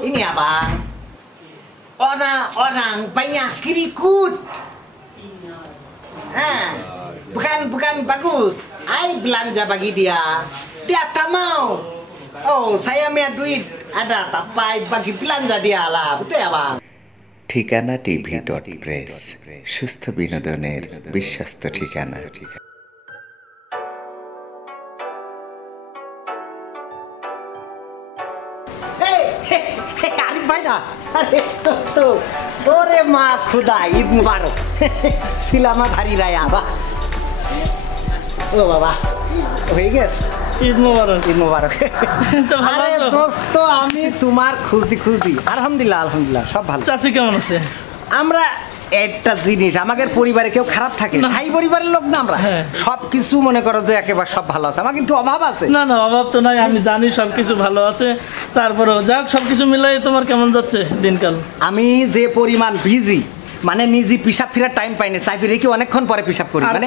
Ini abang. Orang-orang banyak kerikut. Bukan bagus. I belanja bagi dia. Dia tak mau. Oh, saya punya duit ada tapi bagi belanja dia lah. Betul ya bang? ঠিকানা tv.press সুস্থ বিনোদনের বিশ্বস্ত ঠিকানা। আরিফ ভাই না, আরে তো ওরে মা খুদা, ঈদ মুবারক। সিলামা ধারি রায়া বা ও বাবা হয়ে গেছে। ঈদ মোবারক। ঈদ মোবারক। আরে দোস্ত, আমি তোমার খুঁজদি আলহামদুলিল্লাহ সব ভালো। চাচি কেমন আছে? আমরা একটা জিনিস, আমাদের পরিবারে কেউ খারাপ থাকে সাই পরিবারের লোক না আমরা, সবকিছু মনে করো যে একেবারে সব ভালো আছে। আমার কিন্তু অভাব আছে না, অভাব তো নাই, আমি জানি সবকিছু ভালো আছে। তারপরেও যাক, সবকিছু মিলাই তোমার কেমন যাচ্ছে দিনকাল? আমি যে পরিমাণ বিজি, মানে নিজে পিসাব ফিরার টাইম পাইনি, চাই ফিরে কি অনেকক্ষণ পরে পিসাব করি, মানে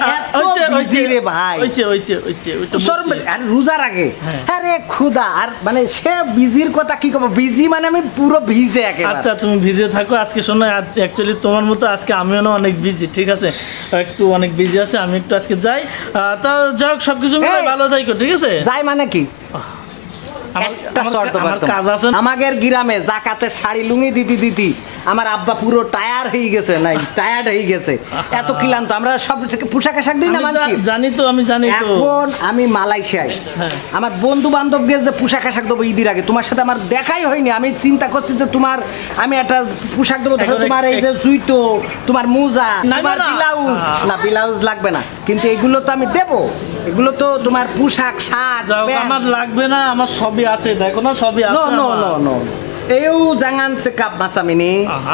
রে ভাই রোজার আগে। আরে খুদা, আর মানে সে বিজির কথা কি কব, বিজি মানে আমি পুরো ভিজে একেবারে। আচ্ছা তুমি ভিজে থাকো। আজকে শোনো, অ্যাকচুয়ালি তোমার মতো আজকে আমিও না অনেক বিজি, ঠিক আছে? একটু অনেক বিজি আছে, আমি একটু আজকে যাই। তা যাক, সবকিছু মিলে ভালো থাকো, ঠিক আছে? যাই মানে কি, আমাদের গ্রামে জাকাতের শাড়ি লুঙ্গি দিতি আমার আব্বা পুরো টায়ার হয়ে গেছে, নাই টায়ার্ড হয়ে গেছে, এত ক্লান্ত। আমরা সব পোশাক আশাক দিই না মানুষ, জানি তো, আমি জানি তো। এখন আমি মালয়েশিয়ায় আমার বন্ধু বান্ধবকে যে পোশাক আশাক দেবো ঈদের আগে, তোমার সাথে আমার দেখাই হয়নি। আমি চিন্তা করছি যে তোমার আমি একটা পোশাক দেবো, তোমার এই যে জুতো, তোমার মোজা, তোমার ব্লাউজ। না, ব্লাউজ লাগবে না, কিন্তু এগুলো তো আমি দেবো। এগুলো তো তোমার পোশাক শার্ট। আমার লাগবে না, আমার সবই আছে, দেখো না সবই আছে। No. Eu jangan sekap macam ini.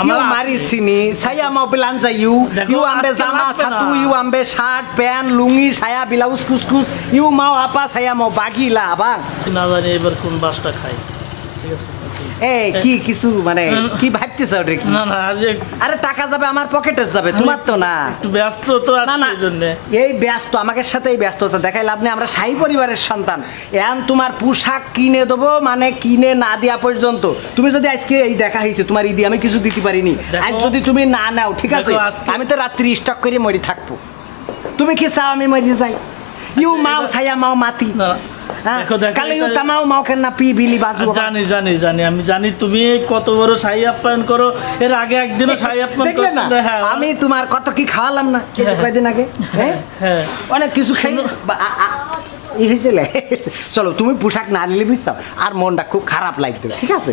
You mari sini. Saya mau belanja you. You ambil sama satu. You ambil shirt, pant, lungi. Saya blouse kus. You mau apa? Saya mau bagi lah, abang. না জানি এবার কোন বাসটা খাই, ঠিক আছে? কি কিছু মানে কি ভাবতেছ ওটা কি? না আরে টাকা যাবে আমার পকেটে যাবে, তোমার তো না। একটু ব্যস্ত তো আছি এইজন্য। এই ব্যস্ত, আমাদের সাথে এই ব্যস্ততা দেখাই লাভ নেই। আমরা সাই পরিবারের সন্তান। এখন তোমার পোশাক কিনে দেবো, মানে কিনে না দেওয়া পর্যন্ত। তুমি যদি আজকে এই দেখা হয়েছে তোমার ঈদে আমি কিছু দিতে পারিনি, আজ যদি তুমি না নাও, ঠিক আছে, আমি তো রাত্রি স্টক করে মরি থাকবো। তুমি কি চাও আমি মরি যাই? ইউ মাও ছায়া মাও মাতি। আমি জানি তুমি কত বড় শাহী আপ্যায়ন করো। এর আগে একদিনও শাহী আপ্যায়ন করছো না? আমি তোমার কত কি খাওয়ালাম না কয়েকদিন আগে? অনেক কিছু খাই হয়েছিল। চলো, তুমি পোশাক না নিলে বুঝছো আর মনটা খুব খারাপ লাগতো, ঠিক আছে?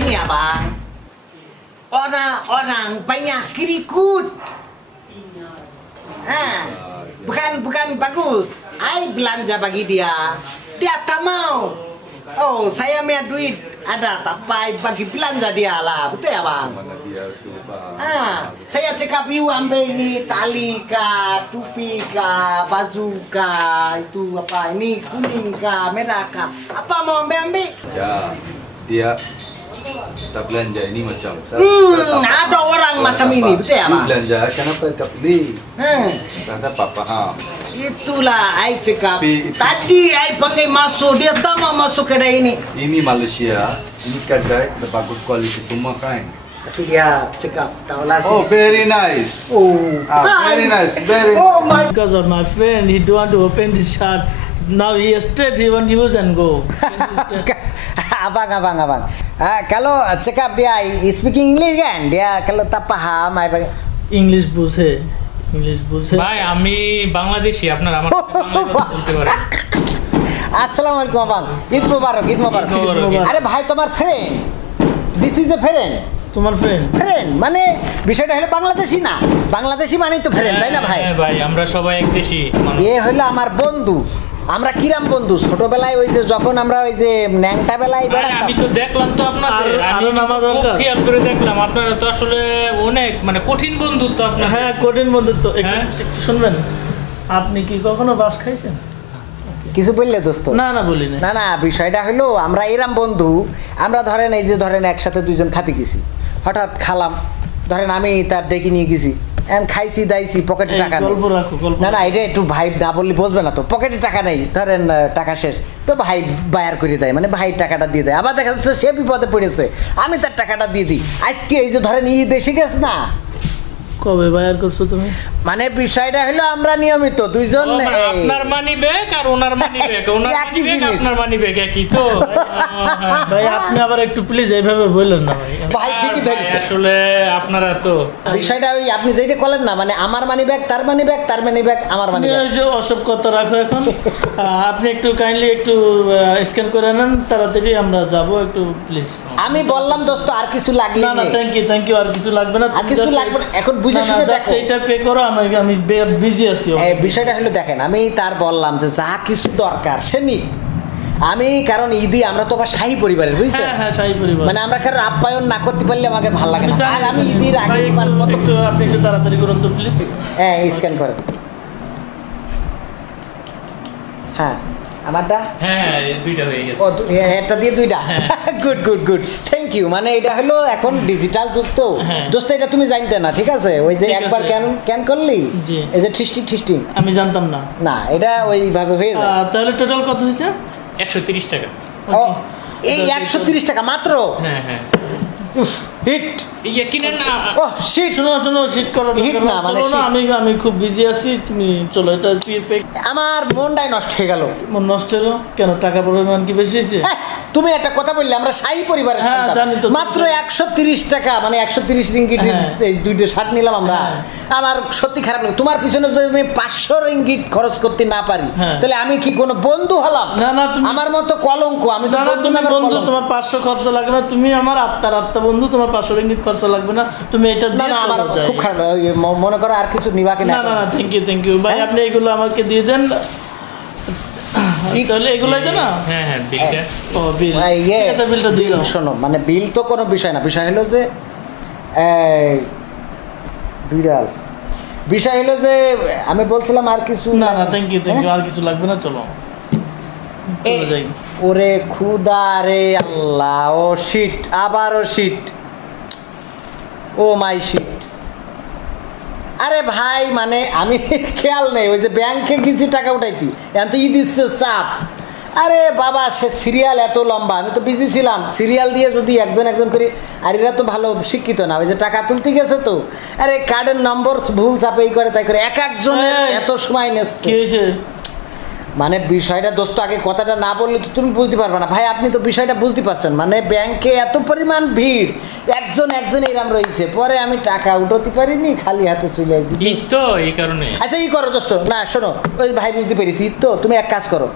Ini abang. Orang-orang banyak kerikut. Bukan bagus. I belanja bagi dia. Dia tak mau. Oh, saya punya duit ada tapi bagi belanja dia lah. Betul ya bang? Saya cakap you ambil ini tali kah, tupi kah, baju kah, itu apa ini kuning kah, merah kah, apa mau ambil? Ya, dia tak belanja ini macam ada orang macam ini, betul ya bang? Belanja kenapa tak beli? Karena tak paham. Itulah I cakap. Tadi I panggil masuk, dia tak mau masuk kedai ini. Ini Malaysia, ini kedai bagus kualiti semua kan. Tapi dia cakap taulah. Oh, very nice. Very nice. Oh my. Because of my friend, he don't want to open this shirt. Now he is straight, he want use and go. Abang. Kalau cakap dia speaking English kan, dia kalau tak paham, English বুঝে ভাই আমি বাংলাদেশী, আপনার আমার বলতে পারেন। আসসালামু আলাইকুম আবাং, ঈদ মোবারক। আরে ভাই, তোমার friend, this is a friend. তোমার ফ্রেন্ড মানে বিষয়টা হলো বাংলাদেশি না, বাংলাদেশি মানেই তো ফ্রেন্ড, তাই না ভাই? হ্যাঁ ভাই, আমরা সবাই এক দেশি। এ হলো আমার বন্ধু। আমরা কিরাম বন্ধু, ছোটবেলায় ওই যে যখন আমরা ওই যে ন্যাংটা বেলায় বেড়াতাম। আমি তো দেখলাম তো আপনাদের, আমি খেয়াল করে দেখলাম আপনারা তো আসলে অনেক মানে কঠিন বন্ধুত্ব আপনার। হ্যাঁ, কঠিন বন্ধুত্ব। একটু শুনবেন, আপনি কি কখনো বাস খাইছেন? কিছু বললে দোস্ত? না বলি না, বিষয়টা হলো আমরা এরাম বন্ধু, আমরা ধরেন একসাথে দুইজন খাতে গেছি, হঠাৎ খালাম, ধরেন আমি তার ডেকে নিয়ে গেছি, এখন খাইছি দাইছি পকেটে এই টাকা নেই। গল্প রাখো, গল্প না না এটা একটু ভাই না বললে বুঝবে না তো, পকেটে টাকা নেই ধরেন টাকা শেষ তো ভাই বায়ার করে দেয়, মানে ভাই টাকাটা দিয়ে দেয়। আবার দেখা যাচ্ছে সে বিপদে পড়েছে, আমি তার টাকাটা দিয়ে দিই। আজকে এই যে ধরেন ঈদ এসে গেছে না, কবে বায়ার করছো তুমি? মানে বিষয়টা হলো আমরা নিয়মিত দুইজন ও, মানে এই- আপনার মানি ব্যাগ আর ওনার মানি ব্যাগ, ওনার একই মানি ব্যাগ জিনিস। আপনার মানি ব্যাগ একই তো। ভাই আপনি আবার একটু প্লিজ এইভাবে বললেন না ভাই। ভাই ঠিকই ধরেছে। আসলে আপনারা তো বিষয়টা ওই আপনি যেটা করলেন না, মানে আমার মানি ব্যাগ তার মানি ব্যাগ, তার মানি ব্যাগ আমার মানি তুমি ব্যাগ। ওই যে অসব কথা রাখো এখন। আপনি একটু কাইন্ডলি একটু স্ক্যান করে নেন, তাড়াতাড়ি আমরা যাব একটু প্লিজ। আমি বললাম দোস্ত আর কিছু লাগলে না না থ্যাংক ইউ আর কিছু লাগবে না। আর কিছু লাগবে না, এখন বুঝে শুনে দেখো। এটা পে করো, আমি বিজি আছি। এই বিষয়টা হলো দেখেন, আমি তার বললাম যে যা কিছু দরকার সে নিক। আমি কারণ ঈদে আমরা তো আবার শাহী পরিবারের বুঝছেন, হ্যাঁ হ্যাঁ শাহী পরিবার। মানে আমরা কারণ আপ্যায়ন না করতে পারলে আমাকে ভালো লাগে না। আর আমি ঈদের আগে ভাই, আপনি একটু তাড়াতাড়ি করুন তো প্লিজ। হ্যাঁ স্ক্যান করেন। হ্যাঁ আমারটা হ্যাঁ দুইটা হয়ে গেছে। ও একটা দিয়ে দুইটা, good good good thank you. মানে এটা হলো এখন ডিজিটাল যুগ তো হ্যাঁ। দোস্ত, এটা তুমি জানতে না ঠিক আছে, ওই যে ঠিক একবার আছে। ক্যান করলি জি। এই যে ঠিস্টি আমি জানতাম না। না এটা ওইভাবে হয়ে যায়। তাহলে টোটাল কত হয়েছে? 130 টাকা। ও এই 130 টাকা মাত্র, হ্যাঁ হ্যাঁ হিট। ইয়ে কিনেন না। ও শিট, শোনো শিট করো Hit না, মানে চলো না, shit। আমি খুব বিজি আছি, তুমি চলো। এটা পে আমার মনটাই নষ্ট হয়ে গেল। মন নষ্ট হলো কেন? টাকা পরিমাণ কি বেশি হয়েছে? তুমি একটা কথা বললে, আমরা শাহী পরিবারের হ্যাঁ, সন্তান। জানি তো। মাত্র 130 টাকা, মানে 130 রিঙ্গিট হ্যাঁ। এই দুইটা শার্ট নিলাম আমরা। হ্যাঁ। আমার সত্যি খারাপ লাগে। তোমার পিছনে যদি আমি 500 রিঙ্গিট খরচ করতে না পারি, হ্যাঁ। তাহলে আমি কি কোনো বন্ধু হলাম? না, না, তুমি- আমার মতো কলঙ্ক, আমি তো না না, বন্ধু তুমি নামের বন্ধু, কলঙ্ক। তোমার 500 খরচ লাগবে না। তুমি আমার আত্মা বন্ধু, তোমার 500 রিঙ্গিত খরচ লাগবে না। তুমি এটা না দিয়ে না আমার চলো যাই। খুব খারাপ লাগে। ওই মনে করো আর কিছু নিবা কিনা। না না থ্যাংক ইউ ভাই, হ্যাঁ? আপনি এগুলো আমাকে দিয়ে দেন। ঠিক। তাহলে এগুলাই তো না? হ্যাঁ হ্যাঁ বিলটা। ও বিল, এই ইয়ে, ঠিক আছে, বিলটা দিয়ে দাও। শোনো, মানে বিল তো কোনো বিষয় না, বিষয় হলো যে এই বিড়াল, বিষয় হলো যে আমি বলছিলাম আর কিছু না না থ্যাংক ইউ হ্যাঁ? আর কিছু লাগবে না, চলো চলো যাই। ওরে খুদা রে আল্লাহ, ও শিট, আবারও শিট, ও মাই শিট। আরে ভাই মানে আমি খেয়াল নেই, ওই যে ব্যাংকে গেছি টাকা উঠাইতি, এখন তো ই দিচ্ছে চাপ। আরে বাবা সে সিরিয়াল এত লম্বা, আমি তো বিজি ছিলাম। সিরিয়াল দিয়ে যদি একজন করি, আর এরা তো ভালো শিক্ষিত না, ওই যে টাকা তুলতে গেছে তো, আরে কার্ডের নম্বর ভুল চাপে এই করে তাই করে, এক একজনের এই, এত সময় কি নেচ্ছে। হয়েছে? মানে বিষয়টা দোস্ত আগে কথাটা না বললে তো তুমি বুঝতে পারবে না ভাই। আপনি তো বিষয়টা বুঝতে পারছেন, মানে ব্যাংকে এত পরিমাণ ভিড়, একজন এরাম রয়েছে, পরে আমি টাকা উঠোতে পারিনি, খালি হাতে চলে আসি। ঈদ তো এই কারণে। আচ্ছা ই করো দোস্ত, না শোনো, ওই ভাই বুঝতে পেরেছি তো, তুমি এক কাজ করো,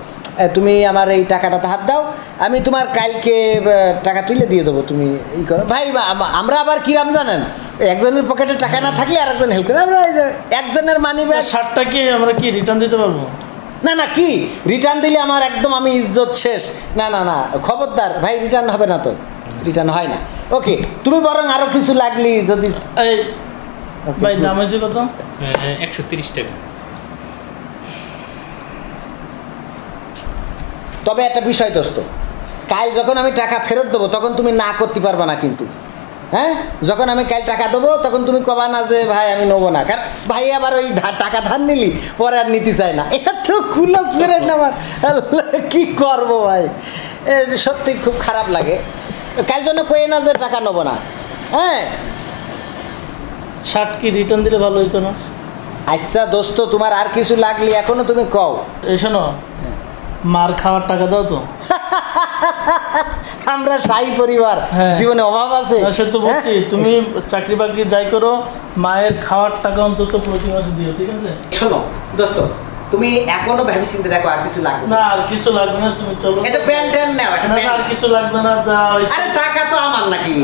তুমি আমার এই টাকাটাতে হাত দাও, আমি তোমার কালকে টাকা তুলে দিয়ে দেবো, তুমি ই করো ভাই। আমরা আবার কিরাম জানেন, একজনের পকেটে টাকা না থাকলে আর একজন হেল্প করে, আমরা ওই যে একজনের মানি ব্যাগ। শার্টটা কি আমরা কি রিটার্ন দিতে পারবো? না না কি রিটার্ন দিলে আমার একদম আমি ইজ্জত শেষ। না না না খবরদার ভাই, রিটার্ন হবে না তো, রিটার্ন হয় না। ওকে তুমি বরং আরো কিছু লাগলি যদি। এই Okay, ভাই good. দাম হয়েছে কত? 130 টাকা। তবে একটা বিষয় দোস্ত, কাল যখন আমি টাকা ফেরত দেবো তখন তুমি না করতে পারবে না কিন্তু। হ্যাঁ, যখন আমি কাল টাকা দেবো তখন তুমি কবা না যে ভাই আমি নেবো না, কারণ ভাই আবার ওই টাকা ধার নিলি পরে আর নিতে চায় না। এটা তো কুলাস ফেরেন আমার, আল্লাহ, কি করবো ভাই, সত্যি খুব খারাপ লাগে। কাল জন্য কয়ে না যে টাকা নেবো না। হ্যাঁ শার্ট কি রিটার্ন দিলে ভালো হইতো না? আচ্ছা দোস্ত, তোমার আর কিছু লাগলে এখনো তুমি কও। এই শোনো, মার খাওয়ার টাকা দাও তো। আমরা শাহী পরিবার, হ্যাঁ। জীবনে অভাব আছে। সে তো বলছি, হ্যাঁ? তুমি চাকরি বাকরি যাই করো, মায়ের খাওয়ার টাকা অন্তত প্রতি মাসে দিও, ঠিক আছে? শোনো দোস্ত, তুমি এখনো ভেবে চিন্তে দেখো আর কিছু লাগবে না আর কিছু লাগবে না, তুমি চলো। এটা প্যান্ট ট্যান্ট নাও, এটা না, না, প্যান্ট। আর কিছু লাগবে না, যা হয়েছে। আরে টাকা তো আমার নাকি,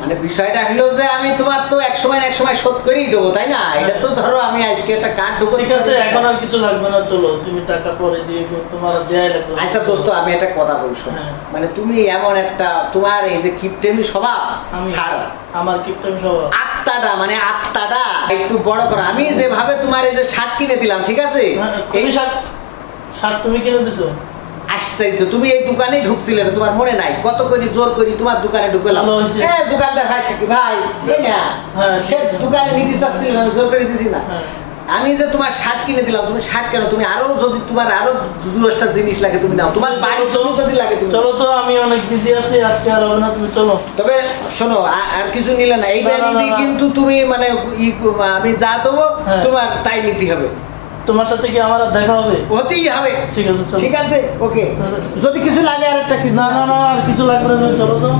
মানে বিষয়টা হলো যে আমি তোমার তো এক সময় শোধ করেই দেবো, তাই না? এটা তো ধরো আমি আজকে একটা কার্ড ঢুকো। ঠিক আছে, এখন আর কিছু লাগবে না, চলো তুমি টাকা পরে দিয়ে তোমার দেয়াই লাগবে। আচ্ছা দোস্ত, আমি একটা কথা বলছো, হ্যাঁ। মানে তুমি এমন একটা, তোমার এই যে কিপটেমি স্বভাব আমি- ছাড়ো। আমার কিপটা আমি সব আত্মাটা একটু বড় করো। আমি যেভাবে তোমার এই যে শার্ট কিনে দিলাম, ঠিক আছে? তুমি শার্ট তুমি কিনে দিছো? ফাঁস চাইছো, তুমি এই দোকানে ঢুকছিলে না, তোমার মনে নাই কত করে জোর করি তোমার দোকানে ঢুকলাম। ভালো হয়েছে। দোকানদার ভাই সাকি ভাই এই না হ্যাঁ, সে দোকানে নিতে চাচ্ছিল না, আমি জোর করে দিছি না। হ্যাঁ। আমি যে তোমার শার্ট কিনে দিলাম, তুমি শার্ট কেন, তুমি আরো যদি তোমার আরো 2-10টা জিনিস লাগে তুমি দাও, তোমার বাড়ির জন্য যদি লাগে তুমি চলো তো, আমি অনেক বিজি আছি আজকে, আর হবে না, তুমি চলো। তবে শোনো আর কিছু নিলে না, এইবার না, না, ঈদে না। কিন্তু তুমি মানে আমি যা দেবো হ্যাঁ। তোমার তাই নিতে হবে, তোমার সাথে কি আমার আর দেখা হবে? হতেই হবে। ঠিক আছে, চলো। ঠিক আছে, ওকে। যদি কিছু লাগে আর একটা কিছু না না না, আর কিছু লাগবে না, তুমি চলো তো।